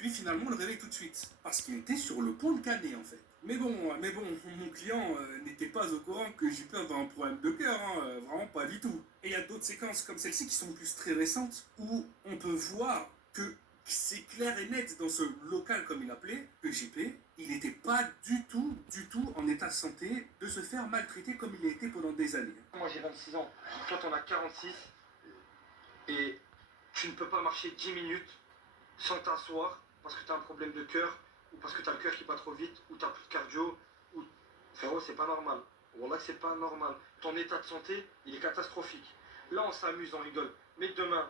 puis finalement on le réveille tout de suite. Parce qu'il était sur le point de canner en fait. Mais bon, mon client n'était pas au courant que JP avait un problème de cœur, hein, vraiment pas du tout. Et il y a d'autres séquences comme celle-ci qui sont plus très récentes, où on peut voir que c'est clair et net dans ce local comme il appelait, que JP, il n'était pas du tout en état de santé de se faire maltraiter comme il a été pendant des années. Moi j'ai 26 ans, toi t'en as 46, et tu ne peux pas marcher 10 minutes sans t'asseoir parce que tu as un problème de cœur, ou parce que tu as le cœur qui bat trop vite, ou tu n'as plus de cardio, ou... Frérot, c'est pas normal. Wallah, c'est pas normal. Ton état de santé, il est catastrophique. Là, on s'amuse, on rigole. Mais demain,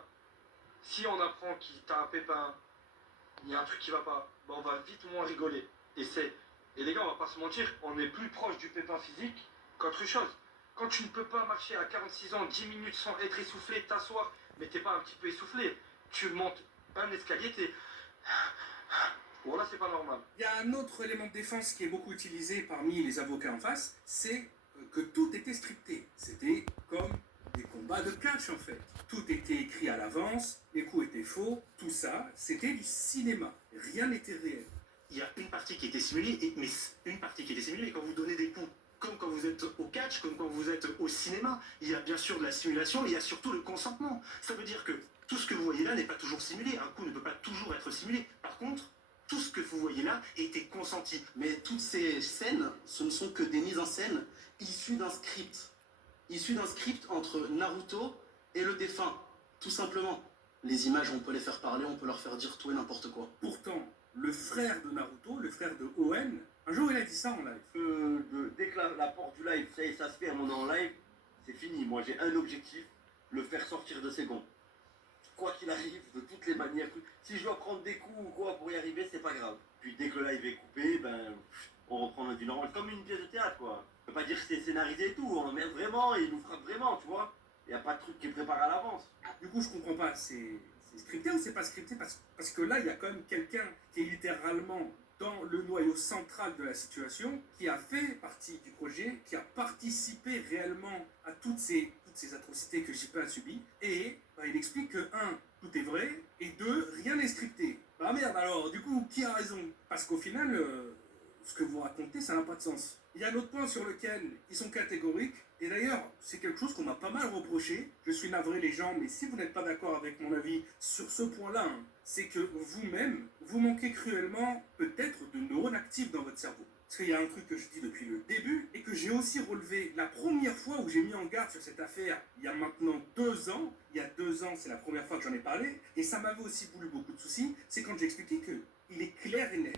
si on apprend qu'il t'a un pépin, il y a un truc qui va pas, ben on va vite moins rigoler. Et les gars, on va pas se mentir, on est plus proche du pépin physique qu'autre chose. Quand tu ne peux pas marcher à 46 ans 10 minutes sans être essoufflé, t'asseoir, mais t'es pas un petit peu essoufflé, tu montes un escalier, t'es... Voilà, c'est pas normal. Il y a un autre élément de défense qui est beaucoup utilisé parmi les avocats en face, c'est que tout était scripté. C'était comme des combats de catch en fait. Tout était écrit à l'avance, les coups étaient faux, tout ça, c'était du cinéma. Rien n'était réel. Il y a une partie qui était simulée, mais une partie qui était simulée, et quand vous donnez des coups, comme quand vous êtes au catch, comme quand vous êtes au cinéma, il y a bien sûr de la simulation, mais il y a surtout le consentement. Ça veut dire que tout ce que vous voyez là n'est pas toujours simulé. Un coup ne peut pas toujours être simulé. Par contre, tout ce que vous voyez là était consenti. Mais toutes ces scènes, ce ne sont que des mises en scène issues d'un script. Issues d'un script entre Naruto et le défunt, tout simplement. Les images, on peut les faire parler, on peut leur faire dire tout et n'importe quoi. Pourtant, le frère de Naruto, le frère de Owen, un jour il a dit ça en live. Dès que la porte du live, ça se ferme, on est en live, c'est fini. Moi j'ai un objectif, le faire sortir de ses gonds. Quoi qu'il arrive, de toutes les manières, si je dois prendre des coups ou quoi pour y arriver, c'est pas grave. Puis dès que le live est coupé, ben on reprend du normal, comme une pièce de théâtre quoi. Je peux pas dire que c'est scénarisé et tout, on emmerde vraiment, il nous frappe vraiment, tu vois. Il n'y a pas de truc qui est préparé à l'avance. Du coup, je comprends pas, c'est scripté ou c'est pas scripté parce que là, il y a quand même quelqu'un qui est littéralement dans le noyau central de la situation, qui a fait partie du projet, qui a participé réellement à toutes ces atrocités que JP a subies, et bah, il explique que 1, tout est vrai, et 2, rien n'est scripté. Bah merde alors, du coup, qui a raison? Parce qu'au final, ce que vous racontez, ça n'a pas de sens. Il y a un autre point sur lequel ils sont catégoriques, et d'ailleurs, c'est quelque chose qu'on m'a pas mal reproché. Je suis navré les gens, mais si vous n'êtes pas d'accord avec mon avis sur ce point-là, hein, c'est que vous-même, vous manquez cruellement peut-être de neurones actifs dans votre cerveau. Parce qu'il y a un truc que je dis depuis le début, et que j'ai aussi relevé la première fois où j'ai mis en garde sur cette affaire, il y a maintenant 2 ans. Il y a 2 ans, c'est la première fois que j'en ai parlé, et ça m'avait aussi voulu beaucoup de soucis, c'est quand j'ai expliqué que il est clair et net